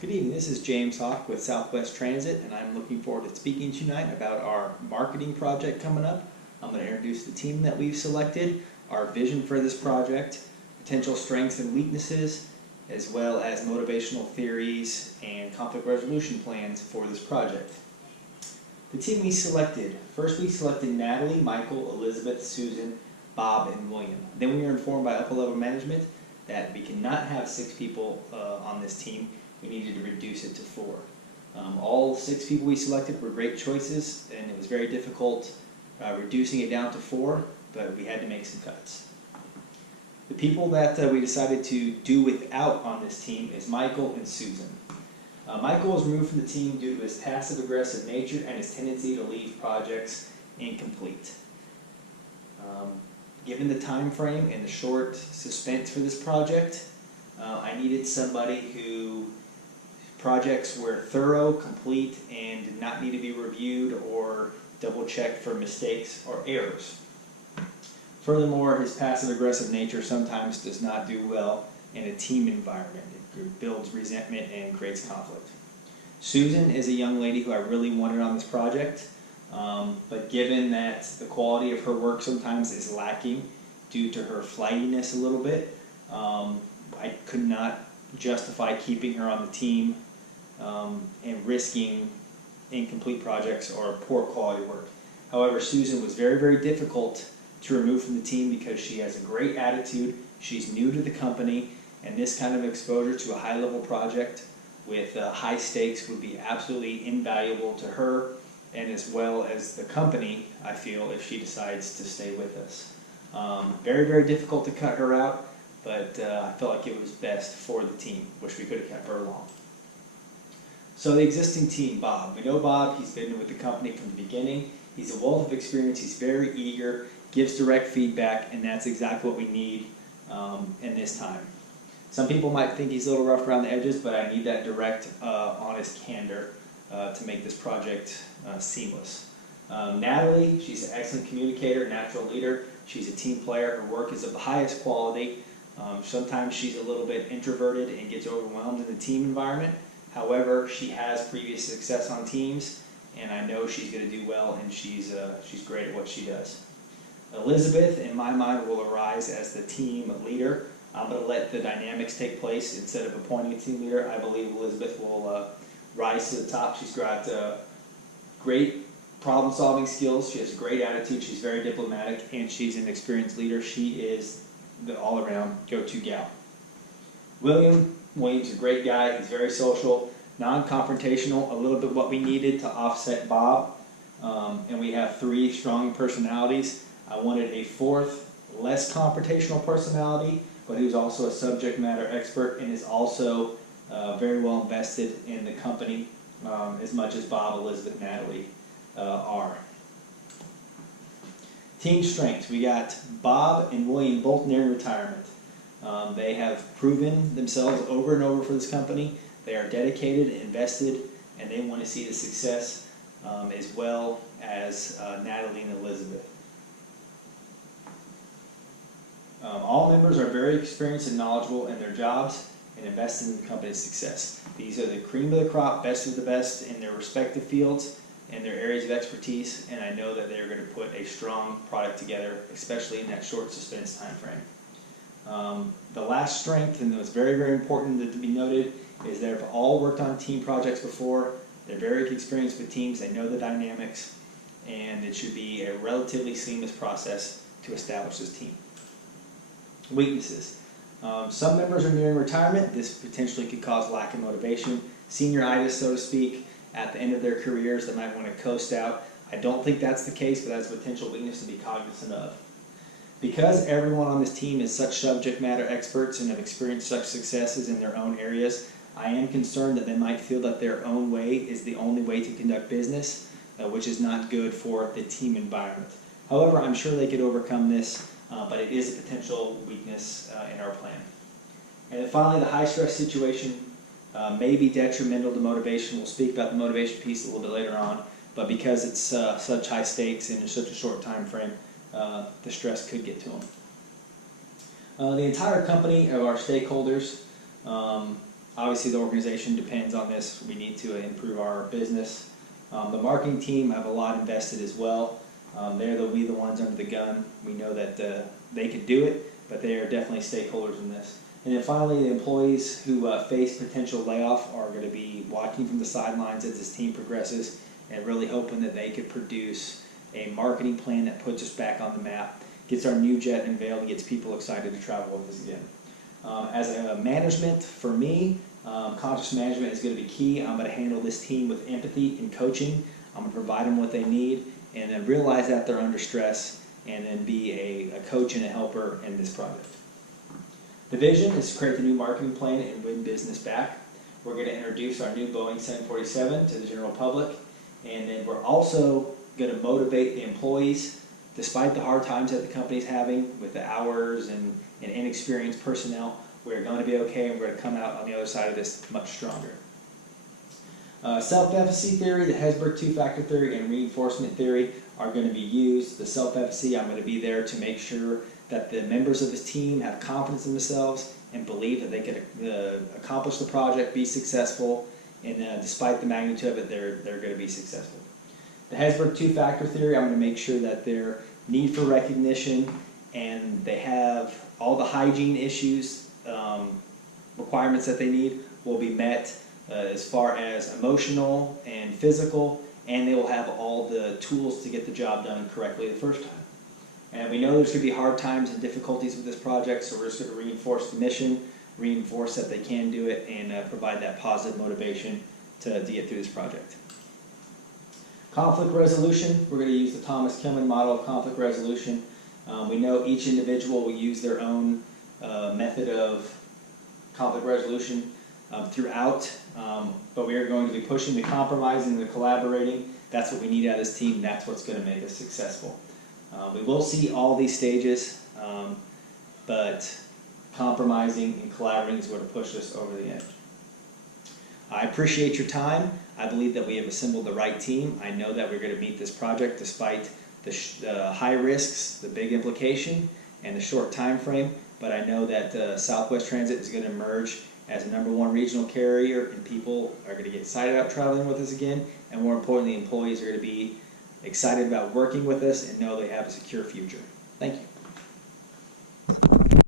Good evening, this is James Hawk with Southwest Transit, and I'm looking forward to speaking tonight about our marketing project coming up. I'm going to introduce the team that we've selected, our vision for this project, potential strengths and weaknesses, as well as motivational theories and conflict resolution plans for this project. The team we selected, first we selected Natalie, Michael, Elizabeth, Susan, Bob, and William. Then we were informed by upper level management that we cannot have 6 people on this team. We needed to reduce it to 4. All 6 people we selected were great choices, and it was very difficult reducing it down to 4, but we had to make some cuts. The people that we decided to do without on this team is Michael and Susan. Michael was removed from the team due to his passive-aggressive nature and his tendency to leave projects incomplete. Given the time frame and the short suspense for this project, I needed somebody who projects were thorough, complete, and did not need to be reviewed or double-checked for mistakes or errors. Furthermore, his passive-aggressive nature sometimes does not do well in a team environment. It builds resentment and creates conflict. Susan is a young lady who I really wanted on this project, but given that the quality of her work sometimes is lacking due to her flightiness a little bit, I could not justify keeping her on the team and risking incomplete projects or poor quality work. However, Susan was very, very difficult to remove from the team because she has a great attitude, she's new to the company, and this kind of exposure to a high-level project with high stakes would be absolutely invaluable to her and as well as the company, I feel, if she decides to stay with us. Very, very difficult to cut her out, but I felt like it was best for the team. Wish we could have kept her along. So the existing team, Bob. We know Bob, he's been with the company from the beginning. He's a wealth of experience, he's very eager, gives direct feedback, and that's exactly what we need in this time. Some people might think he's a little rough around the edges, but I need that direct, honest candor to make this project seamless. Natalie, she's an excellent communicator, natural leader. She's a team player. Her work is of the highest quality. Sometimes she's a little bit introverted and gets overwhelmed in the team environment. However, she has previous success on teams, and I know she's going to do well, and she's great at what she does. Elizabeth, in my mind, will arise as the team leader. I'm going to let the dynamics take place instead of appointing a team leader. I believe Elizabeth will rise to the top. She's got great problem-solving skills. She has a great attitude. She's very diplomatic, and she's an experienced leader. She is the all-around go-to gal. William's a great guy. He's very social, non-confrontational, a little bit what we needed to offset Bob. And we have 3 strong personalities. I wanted a 4th, less confrontational personality, but who's also a subject matter expert and is also very well invested in the company as much as Bob, Elizabeth, Natalie are. Team strengths. We got Bob and William both nearing retirement. They have proven themselves over and over for this company. They are dedicated, invested, and they want to see the success as well as Natalie and Elizabeth. All members are very experienced and knowledgeable in their jobs and invested in the company's success. These are the cream of the crop, best of the best in their respective fields and their areas of expertise, and I know that they're going to put a strong product together, especially in that short suspense time frame. The last strength, and it's very, very important to be noted, is they've all worked on team projects before. They're very experienced with teams. They know the dynamics, and it should be a relatively seamless process to establish this team. Weaknesses. Some members are nearing retirement. This potentially could cause lack of motivation. Senioritis, so to speak, at the end of their careers, they might want to coast out. I don't think that's the case, but that's a potential weakness to be cognizant of. Because everyone on this team is such subject matter experts and have experienced such successes in their own areas, I am concerned that they might feel that their own way is the only way to conduct business, which is not good for the team environment. However, I'm sure they could overcome this, but it is a potential weakness in our plan. And then finally, the high-stress situation may be detrimental to motivation. We'll speak about the motivation piece a little bit later on, but because it's such high stakes and in such a short time frame, the stress could get to them. The entire company of our stakeholders Obviously, the organization depends on this. We need to improve our business. The marketing team, I have a lot invested as well. We the ones under the gun. We know that they could do it, but they are definitely stakeholders in this. And then finally, the employees who face potential layoff are going to be watching from the sidelines as this team progresses and really hoping that they could produce a marketing plan that puts us back on the map, gets our new jet unveiled, and gets people excited to travel with us again. As a management, for me, conscious management is going to be key. I'm going to handle this team with empathy and coaching. I'm going to provide them what they need and then realize that they're under stress and then be a coach and a helper in this project. The vision is to create the new marketing plan and win business back. We're going to introduce our new Boeing 747 to the general public, and then we're also going to motivate the employees, despite the hard times that the company's having with the hours and inexperienced personnel. We're going to be okay, and we're going to come out on the other side of this much stronger. Self-efficacy theory, the Hesberg two-factor theory, and reinforcement theory are going to be used. The self-efficacy, I'm going to be there to make sure that the members of this team have confidence in themselves and believe that they can accomplish the project, be successful, and despite the magnitude of it, they're going to be successful. The Hesberg two-factor theory, I'm going to make sure that their need for recognition and they have all the hygiene issues, requirements that they need will be met as far as emotional and physical, and they will have all the tools to get the job done correctly the first time. And we know there's going to be hard times and difficulties with this project, so we're just going to reinforce the mission, reinforce that they can do it, and provide that positive motivation to get through this project. Conflict resolution, we're going to use the Thomas Kilmann model of conflict resolution. We know each individual will use their own method of conflict resolution throughout, but we are going to be pushing the compromising and the collaborating. That's what we need out of this team. That's what's going to make us successful. We will see all these stages, but compromising and collaborating is what will push us over the edge. I appreciate your time. I believe that we have assembled the right team. I know that we're going to meet this project despite the high risks, the big implication, and the short time frame, but I know that Southwest Transit is going to emerge as a #1 regional carrier, and people are going to get excited about traveling with us again, and more importantly, employees are going to be excited about working with us and know they have a secure future. Thank you.